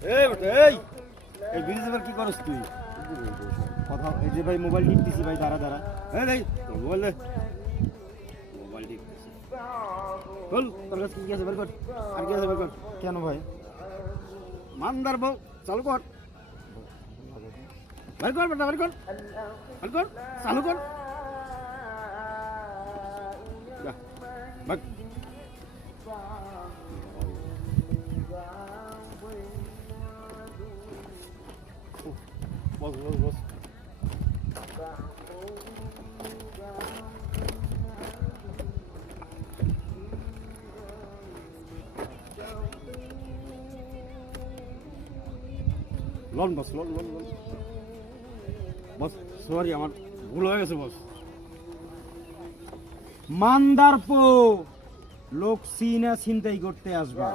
এই এই এই ব্রিজ এবার কি করছ তুই কথা এই যে ভাই মোবাইল টিপতেছি ভাই দাঁড়া দাঁড়া এই মোবাইল দে মোবাইল টিপতেছি বল তোর কাছে কি আছে বের কর আর কি আছে বের কর কেন ভাই মানদার বউ চালু কর বের কর বেটা বের কর চালু কর যা ভাগ বস বস বস লন বস লন লন লন বস সরি আমার ভুল হয়ে গেছে বস মানদারপো লোক সিনা চিন্তাই করতে আসবা